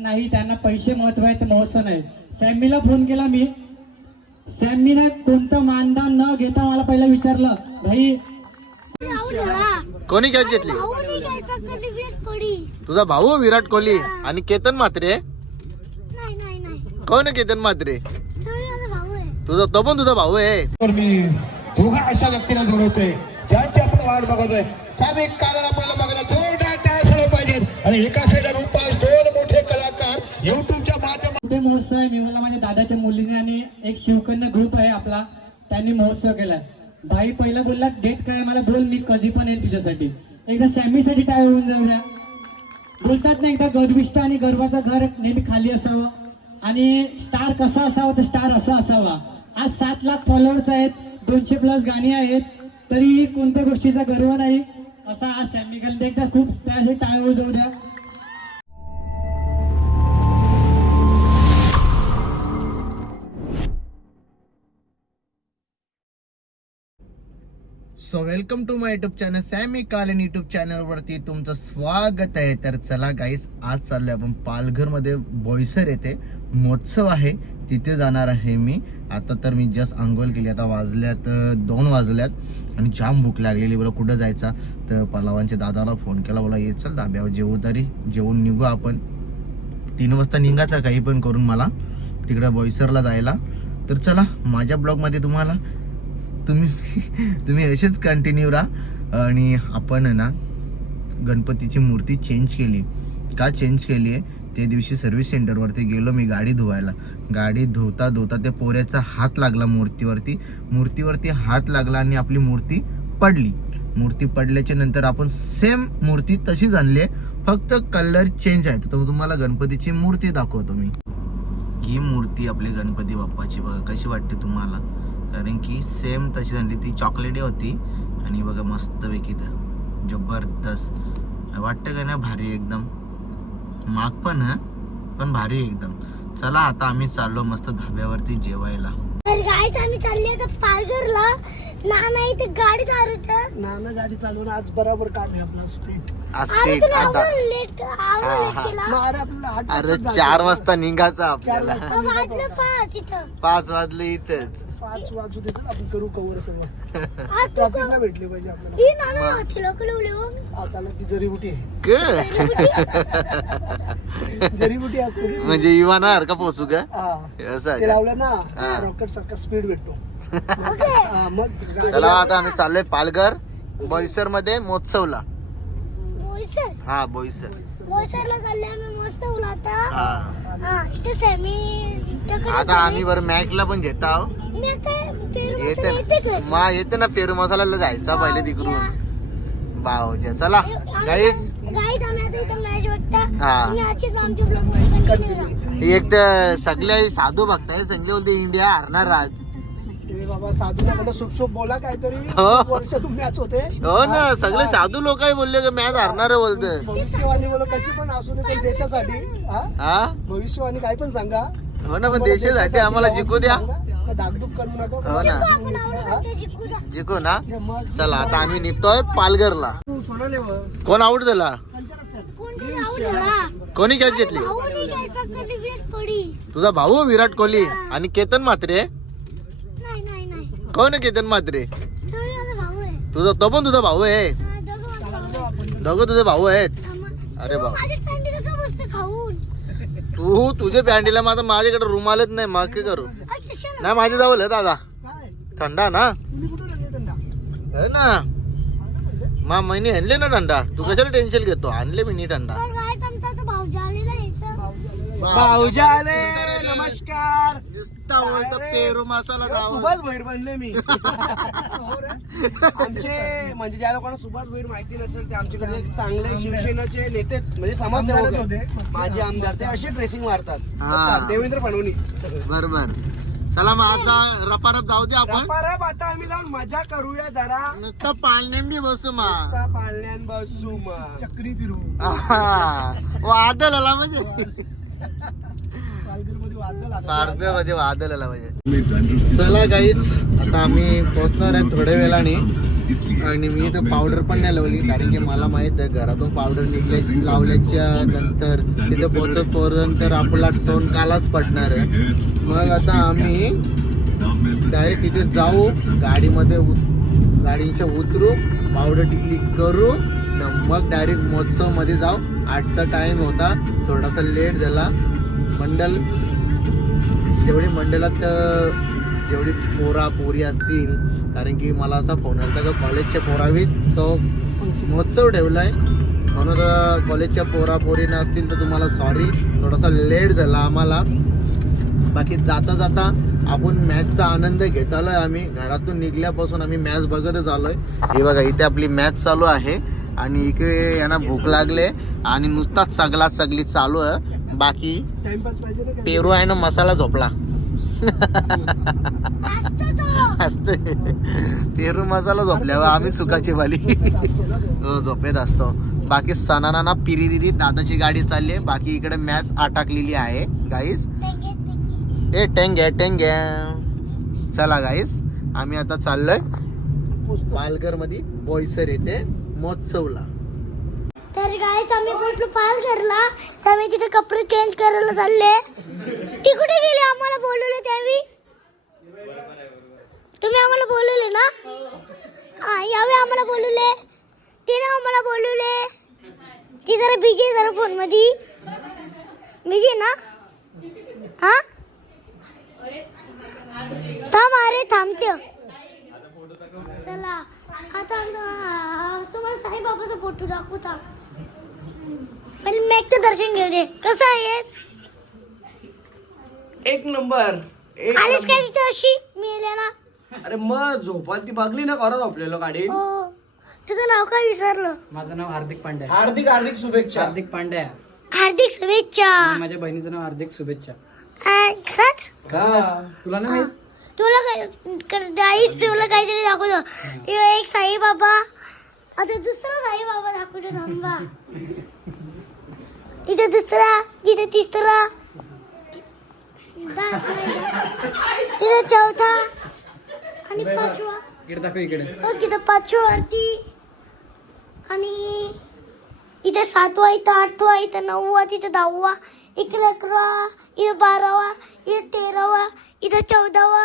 नाही त्यांना पैसे महत्त्व आहे तर महोत्सव नाही सॅमीला फोन केला मी. सॅमीने कोणतं मानधन न घेता मला पहिला विचारलं भाई कोणी कॅच घेतली? तुझा भाऊ विराट कोहली आणि केतन म्हात्रे? कोण केतन म्हात्रे? तुझा तो पण तुझा भाऊ आहे. तर मी दोघा अशा व्यक्तीला जोडवतोय ज्यांची आपण वाट बघतोय. साहेब एक कारण आपल्याला बघायला. जोरदार टाळ्या झालं पाहिजे आणि एका साईडला रुपाल दोन मोठे कलाकार युट्यूबच्या माध्यमातून महोत्सव आहे. मी मला माझ्या दादाच्या मुलीने आणि एक शिवकन्या ग्रुप आहे आपला. त्यांनी महोत्सव केलाय भाई पहिला बोलला डेट काय मला बोल मी कधी पण येईल तुझ्यासाठी. एकदा सॅमीसाठी टाळ होऊन जाऊ द्या. बोलतात ना एकदा गर्विष्ट आणि गर्वाचं घर नेहमी खाली असावं. आणि स्टार कसा असावा तर स्टार असा असावा. आज सात लाख फॉलोअर्स आहेत दोनशे प्लस गाणी आहेत तरी कोणत्या गोष्टीचा गर्व नाही असा आज सॅमी करते एकदा खूप त्यासाठी टाळ होऊन जाऊ द्या. So welcome to my YouTube channel Sammy Kalan YouTube चॅनलवरती तुमचं स्वागत आहे. तर चला गाईस आज चाललो आपण पालघरमध्ये बोईसर येथे. महोत्सव आहे. तिथे जाणार आहे मी. आता तर मी जस्ट आंघोळ केली. आता वाजल्यात दोन वाजल्यात. आणि जाम भूक लागलेली. बोला कुठं जायचा? तर पलावांच्या दादाला फोन केला. बोला ये चल धाब्यावर जेवू तरी. जेवून निघू आपण. तीन वाजता निघायचा काही पण करून मला. तिकडं बोईसरला जायला. तर चला माझ्या ब्लॉगमध्ये तुम्हाला तुम्ही तुम्ही असेच कंटिन्यू राहा. आणि आपण ना गणपतीची मूर्ती चेंज केली. का चेंज केली आहे त्या दिवशी सर्व्हिस सेंटरवरती गेलो मी गाडी धुवायला. गाडी धुता धुता त्या पोऱ्याचा हात लागला मूर्तीवरती. मूर्तीवरती हात लागला आणि आपली मूर्ती पडली. मूर्ती पडल्याच्या नंतर आपण सेम मूर्ती तशीच आणली आहे फक्त कलर चेंज आहे. तर तुम्हाला गणपतीची मूर्ती दाखवतो मी. ही मूर्ती आपली गणपती बाप्पाची बघा कशी वाटते तुम्हाला? कारण की सेम तशी झाली ती चॉकलेटी होती. आणि बघा मस्त पैकी तर जबरदस्त. वाटतं का ना भारी एकदम. माग पण हा? पण भारी एकदम. चला आता आम्ही चाललो मस्त धाब्यावरती जेवायला. आम्ही चालले पालघरला. ना नाही ते गाडी चालवत नाना गाडी चालवून आज बरोबर काम आहे आपलं स्ट्रीट आज अरे street तुला आता. आवडलं लेट आवडलं लेट केला? ना अरे आपल्याला आठ अरे वाजताच चार जायचं. वाजता निघायचं चार आपल्याला. वाजता तर निघायचं वाजलं होतं. पाच इथं. पाच वाजले इथेच. पाच वाजू देच आपण करू कवर आ तू ना भेटली पाहिजे आपल्याला. ही नाना हो ती जरीबुटी आहे जरीबुटी असते रे. म्हणजे इवाना का पोचू का हा. असं आहे ते का? लावलं ना हा. रॉकेट सारखा स्पीड भेटतो. चला आता आम्ही चाललोय पालघर बोईसरमध्ये महोत्सवला हा बोईसर. आता. हा. हा इथे सेमी आता आम्ही बरं मॅकला पण घेत आहो मी काय पेरू येते ना. मा येते ना पेरू मसाल्याला जायचा पहिले तिकडून. बावच्या चला. गाईस हा. एक तर सगळे साधू बघताय संजय बोलते इंडिया हरणार आज. बाबा साधू बोला काहीतरी. हो. होते. हो ना सगळे साधू लोक बोलले की मॅच हरणार आहे बोलते भविष्यवाणी बोला कशी पण असू पण देशासाठी हा? हा? भविष्यवाणी काय पण सांगा. हो ना पण देशासाठी आम्हाला जिंकू द्या. धाकधूक करू नका. हो ना. जिंकू ना. चला आता आम्ही निघतोय पालघरला. कोण आउट झाला? कोणी कॅच घेतली? तुझा भाऊ विराट कोहली आणि केतन नाही कोण आहे केतन म्हात्रे? भाऊ तुझा तो पण तुझा भाऊ आहे. दोघं भाऊ तुझे भाऊ आहेत. अरे खाऊन तू तुझे पॅन्टीला माझा माझ्याकडे रुमालच नाही मग काय करू? नाही माझे जावं दादा. काय थंडा ना? है ना. मा महिने आणले ना थंडा. तू कशाला टेन्शन घेतो? आणले मी नी थंडा. भाऊ. भाऊजाले. नमस्कार. नुसता बोलतो पेरू मसाला. सुभाष भैर बनले मी. आमचे म्हणजे ज्या लोकांना सुभाष भैर माहिती नसेल ते आमच्याकडे चांगले शिवसेनेचे नेते म्हणजे समाजसेवक आहेत. माजी आमदार. ते असे ड्रेसिंग मारतात. हा. देवेंद्र फडणवीस. बरोबर. चला मग आता रपारप जाऊ दे आपण. रपारप आता आम्ही जाऊन मजा करूया जरा. नुसतं पाळण्यान बी बसू मा नुसता पाळण्यान बसू मग. चक्री फिरू. वादल आला म्हणजे. पालघरमध्ये वादळ पारदे आला पाहिजे चला गाईच आता आम्ही पोहोचणार आहे थोड्या वेळाने. आणि मी इथं पावडर पण नाही लावली कारण की मला माहीत आहे घरातून पावडर निघल्या लावल्याच्या नंतर तिथे तर आपला टोन कालाच पडणार आहे. मग आता आम्ही डायरेक्ट तिथे जाऊ गाडीमध्ये उत- गाडीच्या उतरू पावडर टिकली करू न मग डायरेक्ट महोत्सवमध्ये जाऊ. आठचा टाईम होता थोडासा लेट झाला. मंडल जेवढी मंडळात जेवढी पोरा पोरी असतील कारण की मला असा फोन आला का कॉलेजच्या पोरावीस तो महोत्सव ठेवला आहे म्हणून कॉलेजच्या पोरा पोरीनं असतील तर तुम्हाला सॉरी थोडासा लेट झाला आम्हाला. बाकी जाता जाता आपण मॅचचा आनंद घेत आलोय आम्ही. घरातून निघल्यापासून आम्ही मॅच बघतच आलोय. हे बघा इथे आपली मॅच चालू आहे. आणि इकडे यांना भूक लागले. आणि नुसताच सगला सगली चालू आहे. बाकी टाइमपास पाहिजे ना पेरू आहे ना मसाला झोपला. असतो पेरू मसाला झोपल्यावर आम्ही सुखाची बाली हो झोपेत असतो. बाकी सणाना पिरी दिदी दादाची गाडी चालली आहे. बाकी इकडे मॅच अटकलेली आहे गाईस टेंगे, टेंगे. ए टेंग्या टेंग्या चला गाईस आम्ही आता चाललोय. पालघरमध्ये बोईसर येथे महोत्सवला. तर गायच आम्ही पोहोचलो पालघरला आम्ही तिथे कपडे चेंज करायला चालले ती कुठे गेली आम्हाला बोलवले त्यावेळी तुम्ही आम्हाला बोलवले ना हा यावेळी आम्हाला बोलवले तिने आम्हाला बोलवले ती जरा बिझी आहे जरा फोनमध्ये बिझी ना हा थांब अरे थांबते चला आता आमचा तुम्हाला साईबाबाचा फोटो दाखवू थांब पहिले मॅकचं दर्शन घेऊ दे। कसं आहेस एक नंबर एक आलीस नंबर. काय तिथं अशी मी ना? अरे मग झोपाल ती बघली ना खरंच आपल्याला गाडी हो तुझं नाव काय विसरलं? माझं नाव हार्दिक पांडे. आहे. हार्दिक हार्दिक शुभेच्छा. हार्दिक पांडे आहे. हार्दिक शुभेच्छा. आणि माझ्या बहिणीचं नाव हार्दिक शुभेच्छा. आ, खरंच का? तुला ना माहीत? तुला काय कर- तुला काहीतरी दाखवतो. ह्यो एक साईबाबा. आता दुसरा साईबाबा दाखवतो थांबा. इथे दुसरा इथे तिसरा तिथे चौथा आणि पाचवा. इकडे दाखव इकडे. हो तिथं पाचवा वरती. आणि इथे सातवा इथं आठवा इथं नववा तिथं दहावा इकडे अकरा इथं बारावा इथं तेरावा इथं चौदावा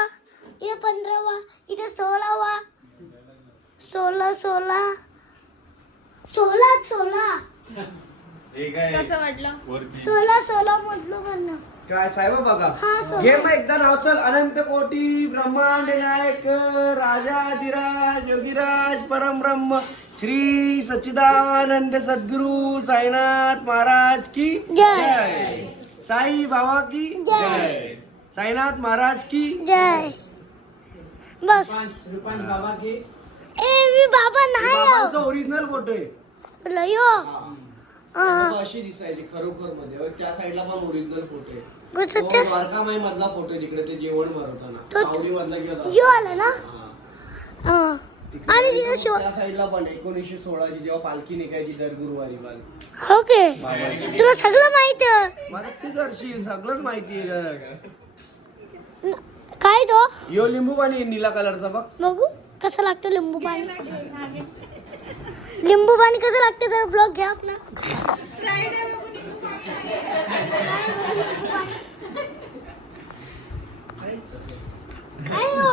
इथं पंधरावा इथं सोळावा. सोळा सोळा. सोळा सोळा. कसं वाटलं? सोळा सोळा म्हटलो म्हणणं काय साहेब बघा. हा सोळा घे मग एकदा नाव चल. अनंत कोटी ब्रह्मांड नायक राजाधिराज योगीराज परमब्रह्म श्री सच्चिदानंद सद्गुरु साईनाथ महाराज की जय. साई बाबा की जय. साईनाथ महाराज की जय. बस. बाबा की. ए मी बाबा नाही ओरिजिनल फोटो आहे. अशी दिसायची खरोखरमध्ये. त्या साईडला पण ओरिजिनल फोटो आहे. तो द्वारकामाई मधला फोटो आहे जिकडे ते जेवण सावली मधला गेला. आला ना? हा. आणि त्या साईडला पण एकोणीसशे सोळाची जेव्हा पालखी निघायची दर गुरुवारी बाल ओके. तुला सगळं माहीत? आहे. मला ती करशील सगळंच माहिती आहे काय तो? यो लिंबू पाणी निळा कलरचा बघ. बघू कसं लागतं लिंबू पाणी लिंबू पाणी कसं लागतं जरा ब्लॉग घ्या आपला काय हो?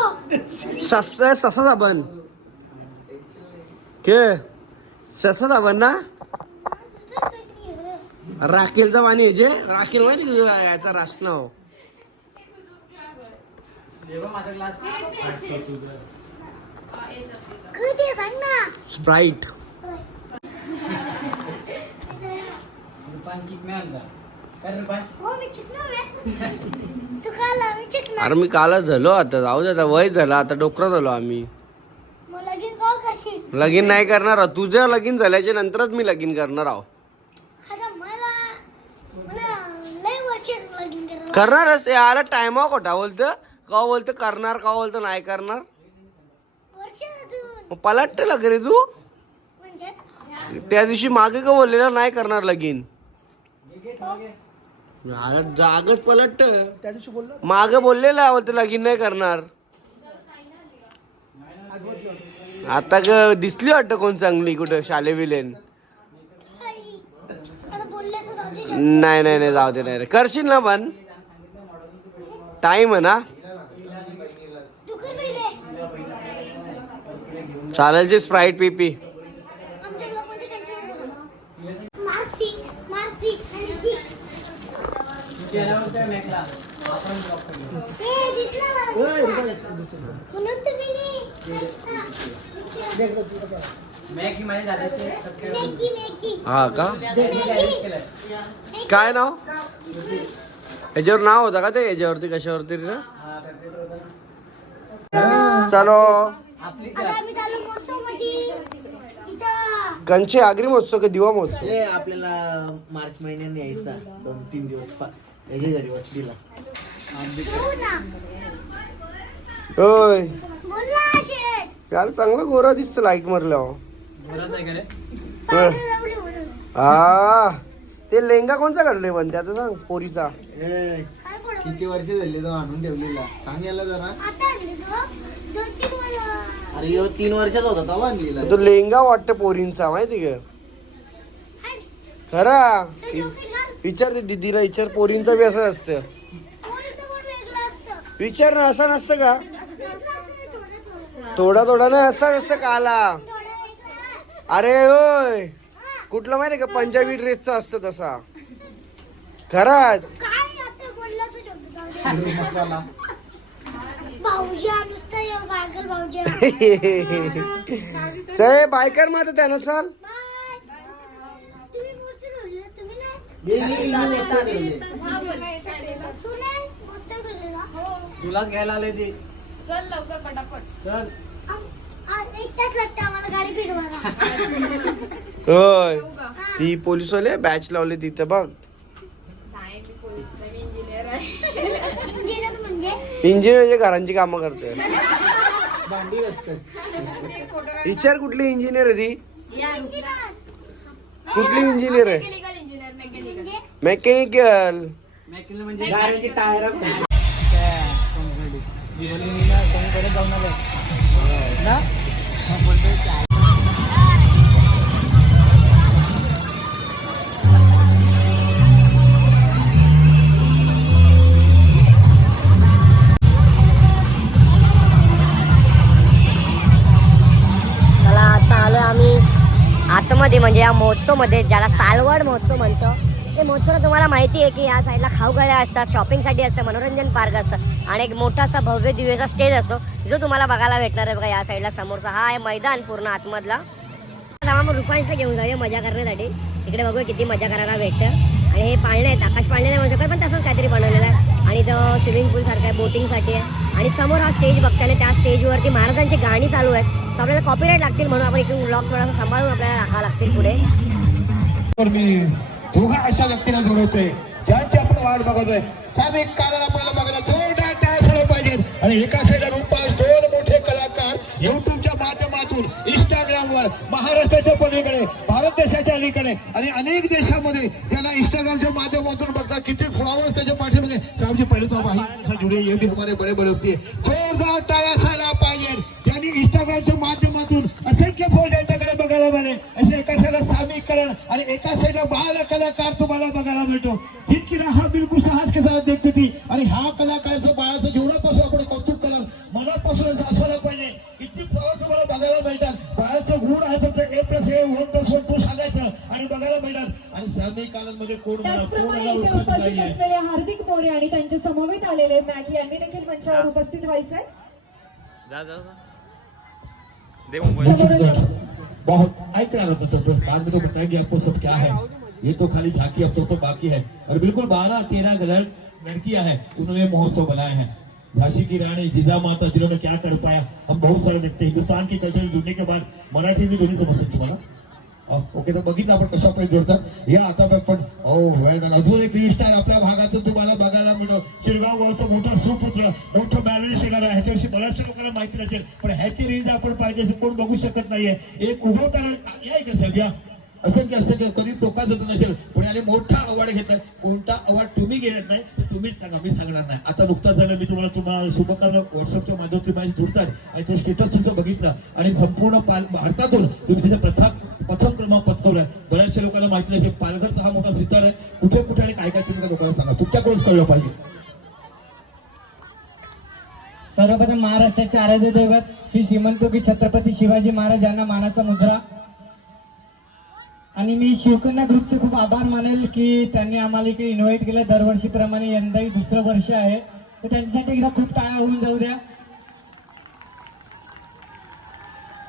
सस ससा साबण. के? ससा साबण ना? राखेलचं पाणी आहे जे. राखेल माहिती का तुला याचा रास नाव देवा जा हो मी चिकणार आहे तू चिकणार अरे मी कालच झालो आता. जाऊ दे आता वय झालं आता डोकरा झालो आम्ही. मग लगीन का करशील लगीन नाही करणार आहोत. तुझं लगीन झाल्याच्या नंतरच मी लगीन करणार आहो. आता मला मला लय वर्ष लगीन करायला करणारच यार टाइम कोठा बोलतं का बोलतं करणार का बोलतं नाही करणार? वर्ष अजून मग पलट लग रे तू. म्हणजे त्या दिवशी मागे का बोललेला नाही करणार लगीन? अरे जागच पलट त्या दिवशी मागे बोललेला बोलते लगीन नाही करणार. आता ग दिसली वाटतं कोण चांगली कुठं शाले विलेन? आता नाही नाही नाही जाऊ दे नाही रे. करशील ना पण? टाइम आहे ना? पहिले चालेल जे स्प्राईट पी पी आमच्या ब्लॉगमध्ये कंटिन्यू करू मासी मासी आणि ती ए, दिसला मला. म्हणून तुम्ही नाही. मॅगी माझ्या दादाचे मॅगी मॅगी हा का? काय नाव? याच्यावर नाव होतं का ते? याच्यावरती कशावरती रे? चलो. कंचे आग्री महोत्सव का दिवा महोत्सव? आपल्याला मार्च महिन्याने यायचा दोन तीन दिवस पा- याच्या घरी वस्तीला. होय यार चांगला गोरा दिसतो मारल्यावर पावडर लावली म्हणून. हा. ते लेंगा कोणचा काढले पण त्याचं सांग पोरीचा. ए, काय करू किती वर्ष झाली तो आणून ठेवलेला? सांग याला जरा. तो? अरे ह्यो तीन वर्षाचा होता तेव्हा आणलेला. तो लेंगा वाटतं पोरींचा माहिती का? खरा. तो विचार ते दीदीला विचार पोरींचा बी असं असतं. पोरीचं पण वेगळं असतं. विचार ना असं नसतं का? थोडं थोडं नाही असं नसतं का आला अरे होय कुठलं माहिती का? पंजाबी ड्रेसचा असतं तसा. खरंच बायकर मग त्यानं चाल बाय तुम्ही मस्त ठेवलेला तुम्ही नाही ये, ये, ये, ये, ठेवले. तू नाही मस्त ठेवलेला तुलाच घ्यायला आले ते. चल लवकर पटापट. चल. होय. ती पोलिसवाले बॅच लावली तिथे बघ. पोलीस इंजिनियर आहे. इंजिनियर म्हणजे घरांची कामं करते. विचार कुठली इंजिनियर आहे ती? कुठली इंजिनियर आहे? मेकॅनिकल मेकॅनिकल म्हणजे म्हणजे गाडीची टायर जाऊन आलो ना? आतमध्ये म्हणजे या महोत्सवमध्ये ज्याला सालवड महोत्सव म्हणतो ते महोत्सव तुम्हाला माहिती आहे की या साईडला खाऊगळ्या असतात शॉपिंगसाठी असतं मनोरंजन पार्क असतं आणि एक मोठासा भव्य दिव्याचा स्टेज असतो जो तुम्हाला बघायला भेटणार आहे बघा या साईडला समोरचा. हा आहे मैदान पूर्ण आतमधला. मग रुपांशला घेऊन जाऊया मजा करण्यासाठी. इकडे बघूया किती मजा करायला भेटतं. आणि हे पाळणे आहेत आकाश पाळणे नाही म्हणू शकत पण तसंच काहीतरी बनवलेलं आहे. आणि इथं स्विमिंग पूल सारखं आहे बोटिंगसाठी आहे. आणि समोर हा स्टेज बघताना त्या स्टेजवरती महाराजांची गाणी चालू आहेत. तर आपल्याला कॉपीराईट लागतील म्हणून आपण इकडून ब्लॉग थोडासा सांभाळून आपल्याला राखावं लागतील पुढे. तर मी दोघा अशा व्यक्तीला जोडवतोय ज्यांची आपण वाट बघतोय. साहेब एक कारण आपल्याला बघायला जोरदार टाळ्या झाल्या पाहिजेत आणि एका साईडला रूपास दोन मोठे कलाकार युट्यूबच्या माध्यमातून इंस्टाग्रामवर महाराष्ट्राच्या पलीकडे भारत देशाच्या अलीकडे आणि अनेक देशामध्ये त्याला इंस्टाग्रामच्या माध्यमातून बघतात किती फ्लॉवर्स त्याच्या पाठीमध्ये साहेबजी पहिले तो भाई जुड़े ये भी हमारे बड़े बड़े असते. जोरदार टाळ्या असायला पाहिजे. त्यांनी इंस्टाग्रामच्या माध्यमातून असंख्य फोन यांच्याकडे बघायला मिळेल. असे एका साईडला सामीकरण आणि एका साईडला बाल कलाकार तुम्हाला बघायला मिळतो. जितकी हा बिलकुल साहस के साथ देखते ती. आणि हा कलाकाराचं बाळाचं जेवढ्यापासून वन टू सांगायचं आणि बघायला मिळतात आणि सामी कालांमध्ये कोण मला त्याचप्रमाणे कोणाला इथे ओळखत उपस्थित नाहीये. असलेले हार्दिक मोरे आणि त्यांच्या समवेत आलेले मॅगी. यांनी देखील मंचावर उपस्थित बहुत तो बाद में तो आपको सब क्या है? ये तो खाली झांकी अब तो, तो बाकी है। और बिल्कुल बारह तेरह लड़ लड़कियां हैं उन्होंने महोत्सव बनाए हैं। झांसी की रानी जिजा माता जिन्होंने क्या कर पाया? हम बहुत सारे देखते हैं। हिंदुस्तान की कल्चर जुड़ने के बाद मराठी भी दोन्ही समजतात तुम्हाला अ, ओके तर बघितलं आपण कशा पाहिजे जोडतात. या आता पण ओ अजून एक स्टार आपल्या भागातून तुम्हाला बघायला मिळतो शिरगाव गावचा मोठं सुपुत्र मोठं बॅलन्स येणार आहे. ह्याच्याविषयी बऱ्याचशा लोकांना माहिती नसेल पण ह्याची रेंज आपण पाहिजे असं कोण बघू शकत नाहीये. एक उभवताना या इकडे साहेब या. असंख्य असंख्य कधी टोकाच होत नसेल. पण याने मोठा अवॉर्ड घेतलाय. कोणता अवॉर्ड तुम्ही घेत नाही तर तुम्हीच सांगा. मी सांगणार नाही. आता नुकताच झालं मी तुम्हाला तुम्हाला शुभकार्य व्हॉट्सअपच्या माध्यमातून माझी जुडतात. आणि तो स्टेटस तुमचा बघितला. आणि संपूर्ण पाल भारतातून तुम्ही तिथे प्रथम प्रथम क्रमांक पत्कवलाय. बऱ्याचशा लोकांना माहिती नसेल पालघरचा हा मोठा सितार आहे. कुठे कुठे आणि काय काय तुम्ही लोकांना सांगा. तुमच्याकडूनच कळलं पाहिजे. सर्वप्रथम महाराष्ट्राचे आराध्य दैवत श्री श्रीमंतोगी छत्रपती शिवाजी महाराज यांना मानाचा मुजरा. आणि मी शिवकन्या ग्रुपचे खूप आभार मानेल की त्यांनी आम्हाला इकडे इन्व्हाइट केलं. दरवर्षीप्रमाणे यंदाही दुसरं वर्ष आहे. तर त्यांच्यासाठी एकदा खूप टाळ्या होऊन जाऊ द्या.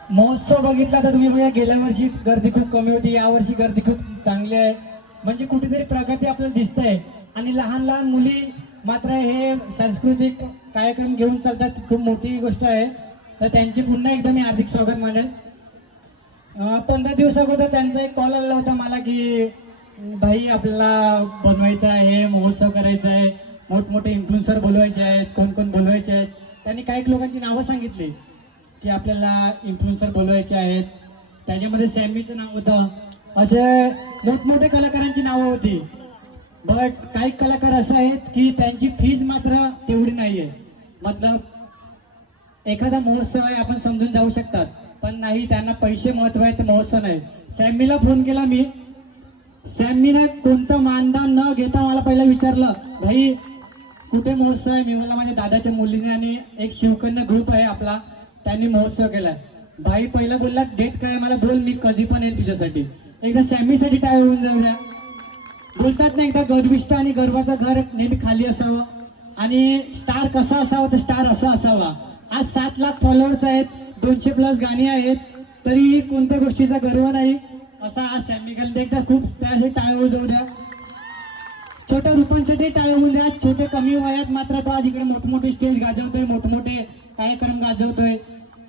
महोत्सव बघितला तर तुम्ही बघा गेल्या वर्षी गर्दी खूप कमी होती. यावर्षी गर्दी खूप चांगली आहे. म्हणजे कुठेतरी प्रगती आपल्याला दिसते आणि लहान लहान मुली मात्र हे सांस्कृतिक कार्यक्रम घेऊन चालतात. खूप मोठी गोष्ट आहे. तर त्यांचे पुन्हा एकदा मी हार्दिक स्वागत मानेल. पंधरा दिवस अगोदर त्यांचा एक कॉल आला होता मला की भाई आपल्याला बनवायचं आहे महोत्सव करायचा आहे. मोठमोठे इन्फ्लुएन्सर बोलवायचे आहेत कोण कोण बोलवायचे आहेत. त्यांनी काही लोकांची नावं सांगितली की आपल्याला इन्फ्लुएन्सर बोलवायचे आहेत. त्याच्यामध्ये सॅमीचं नाव होतं. असे मोठमोठे कलाकारांची नावं होती. बट काही कलाकार असं आहेत की त्यांची फीज मात्र तेवढी नाही आहे मतलब एखादा महोत्सव आहे आपण समजून जाऊ शकतात. पण नाही त्यांना पैसे महत्त्व आहे तर महोत्सव नाही. सॅमीला फोन केला मी. सॅमीनं कोणतं मानदान न घेता मला पहिला विचारलं भाई कुठे महोत्सव आहे? मी मला माझ्या दादाच्या मुलीने आणि एक शिवकन्या ग्रुप आहे आपला. त्यांनी महोत्सव केलाय. भाई पहिला बोलला डेट काय आहे? मला बोल मी कधी पण येईल तुझ्यासाठी. एकदा सॅमीसाठी टाय होऊन जाऊ द्या. बोलतात ना एकदा गर्विष्ट आणि गर्वाचं घर नेहमी खाली असावं. आणि स्टार कसा असावा तर स्टार असा असावा. आज सात लाख फॉलोअर्स आहेत. दोनशे प्लस गाणी आहेत तरीही कोणत्या गोष्टीचा गर्व नाही असा आज सॅमिकल एकदा खूप त्यासाठी टाळ जाऊ द्या. छोट्या रूपांसाठी टाळ होऊन द्या छोटे कमी वयात मात्र तो आज इकडे मोठमोठे स्टेज गाजवतोय मोठमोठे कार्यक्रम गाजवतोय.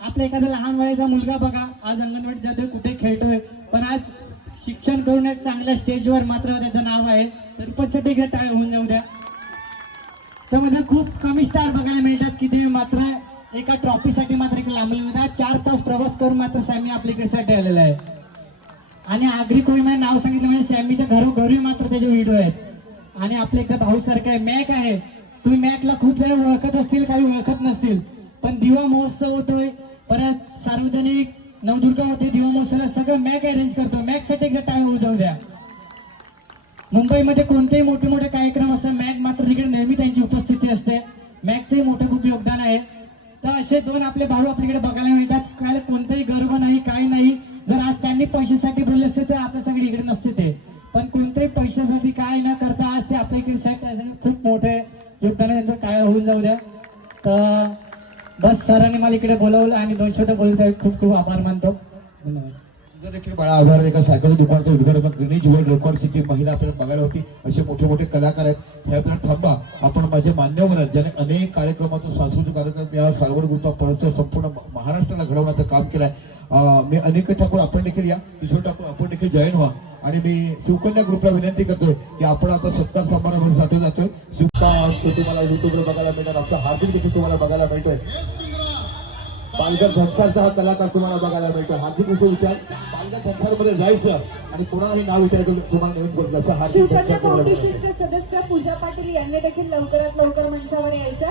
आपला एखादा लहान वयाचा मुलगा बघा आज अंगणवाडीत जातोय कुठे खेळतोय पण आज शिक्षण करून एक चांगल्या स्टेजवर मात्र त्याचं नाव आहे तर रूपांसाठी एकदा टाळ होऊन जाऊ द्या. तर म्हणजे खूप कमी स्टार बघायला मिळतात की ते मात्र एका ट्रॉफीसाठी मात्र इकडे लांबले होतात चार तास प्रवास करून मात्र सॅमी आपल्या इकडसाठी आलेला आहे. आणि आगरी कोळी म्हणजे नाव सांगितलं म्हणजे सॅमीच्या घरोघरी मात्र त्याचे व्हिडिओ आहेत. आणि आपले एकदा भाऊ सारखं आहे. मॅक आहे. तुम्ही मॅकला खूप जण ओळखत असतील काही ओळखत नसतील. पण दिवा महोत्सव होतोय. परत सार्वजनिक नवदुर्गा होते दिवा महोत्सवाला सगळं मॅक अरेंज करतो. मॅकसाठी एकदा टाळ होऊ जाऊ द्या. मुंबईमध्ये कोणतेही मोठे मोठे कार्यक्रम असतात मॅक मात्र तिकडे नेहमी त्यांची उपस्थिती असते. मॅकचंही मोठं खूप योगदान आहे. तर असे दोन आपले भाऊ आपल्याकडे बघायला मिळतात. काय कोणतंही गर्व नाही काही नाही. जर आज त्यांनी पैशासाठी बोलले असते तर आपल्या सगळे इकडे नसते ते. पण कोणत्याही पैशासाठी काय न करता आज ते आपल्या इकडे साहेब त्यासाठी खूप मोठे योगदान त्यांचं टाळ्या होऊन जाऊ द्या. तर बस सरांनी मला इकडे बोलवलं आणि दोन शब्द बोलत खूप खूप आभार मानतो. धन्यवाद. तुझं देखील बाळा आभार आहे. एका सायकल दुकानाचं उद्घाटन गिनीज वर्ल्ड रेकॉर्डची जी महिला आपल्याला बघायला होती. असे मोठे मोठे कलाकार आहेत. ह्या तर थांबा. आपण माझे मान्यवर आहेत ज्याने अनेक कार्यक्रमातून सांस्कृतिक कार्यक्रम या सालवड ग्रुपा परत संपूर्ण महाराष्ट्राला घडवण्याचं काम केलंय. मी अनेक ठाकूर आपण देखील या. किशोर ठाकूर आपण देखील जॉईन व्हा. आणि मी शिवकन्या ग्रुपला विनंती करतोय की आपण आता सत्कार समारंभासाठी जातोय. शिवका तुम्हाला यूट्यूबवर बघायला मिळणार. आमचा हार्दिक देखील तुम्हाला बघायला मिळतोय. पालघर झंसारचा हा कलाकार तुम्हाला बघायला मिळतो. हार्दिक विषय विचार पालघर झंसारमध्ये जायचं आणि कोणालाही नाव विचारायचं तुम्हाला नवीन बोललं. असं हार्दिक शिवकन्या सदस्य पूजा पाटील यांनी देखील लवकरात लवकर मंचावर यायचं.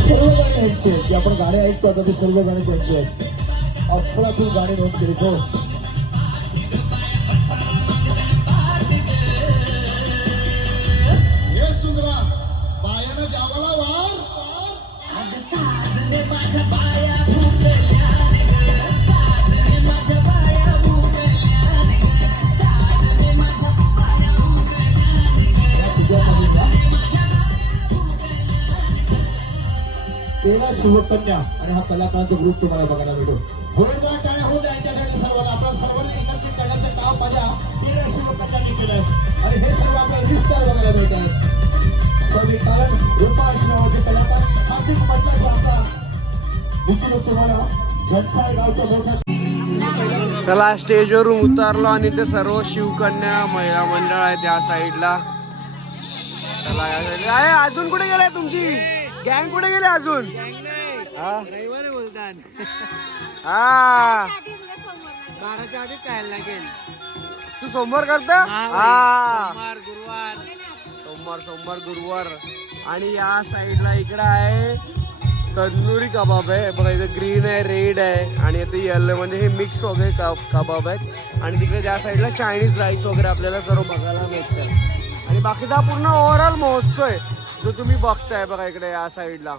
ही सर्व गाणे ऐकतो की आपण गाणे ऐकतो. आता ते सर्व गाणे त्यांचे आहेत. अफलातून गाणे नोंद केली. हो. तेरा शिवकन्या आणि हा कलाकारांचा ग्रुप तुम्हाला बघायला मिळतो जोरदार टाळ्या होऊ द्या यांच्यासाठी सर्वांना. आपण सर्वांना एकत्रित करण्याचं काम माझ्या तेरा शिवकन्यांनी केलं आणि हे सर्व आपल्याला रिस्टर बघायला मिळत आहेत कवी कारण रुपाली नावाचे कलाकार आर्थिक मंडळ आपला देखील तुम्हाला जनसाय गावच्या मोठ्या चला स्टेजवरून उतरलो आणि ते सर्व शिवकन्या महिला मंडळ आहे त्या साईडला चला अजून कुठे गेलाय तुमची? गँग कुठे गेले अजून? हा? हा. बाराच्या आधी काय लागेल. तू सोमवार करता? हा गुरुवार. सोमवार सोमवार गुरुवार. आणि या साईडला इकडं आहे तंदुरी कबाब आहे. बघा इथं ग्रीन आहे रेड आहे. आणि इथे येल्लो म्हणजे हे मिक्स वगैरे कब- कबाब आहेत. आणि तिकडे त्या साईडला चायनीज राईस वगैरे आपल्याला सर्व बघायला मिळतं आणि बाकीचा पूर्ण ओव्हरऑल महोत्सव आहे. जो तुम्ही बघताय बघा इकडे या साईडला.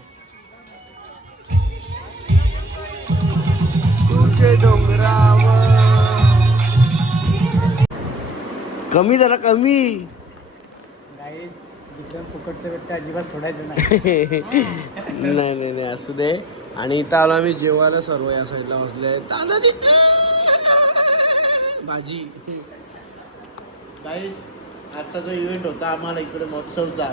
कमी जरा कमी. फुकटचं भेटतं अजिबात सोडायचं नाही. नाही नाही असू दे. आणि इथं आलो आम्ही जेवायला सर्व या साईडला बसले भाजी. गाईस आजचा जो इव्हेंट होता आम्हाला इकडे महोत्सवचा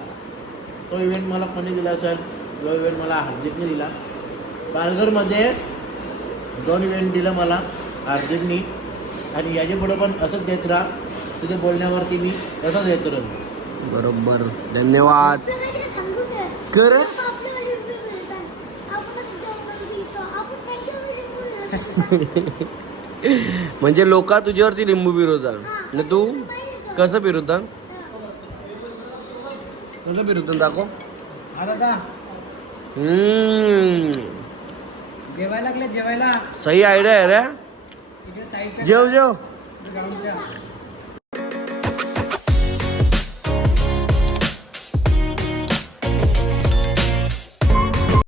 तो इव्हेंट मला कोणी दिला सर जो इव्हेंट मला हार्दिकने दिला. पालघरमध्ये दोन इव्हेंट दिलं मला हार्दिकनी. आणि याच्यापुढे पण असंच देत राहा. तुझ्या बोलण्यावरती मी तसंच देत राह बरोबर. धन्यवाद. कर म्हणजे लोक तुझ्यावरती लिंबू फिरवतात आणि तू? कसं फिरवता कसं फिरवतात दाखव. दादा जेवायला लागले जेवायला. सही आयडिया आहे रे. जेव जेव.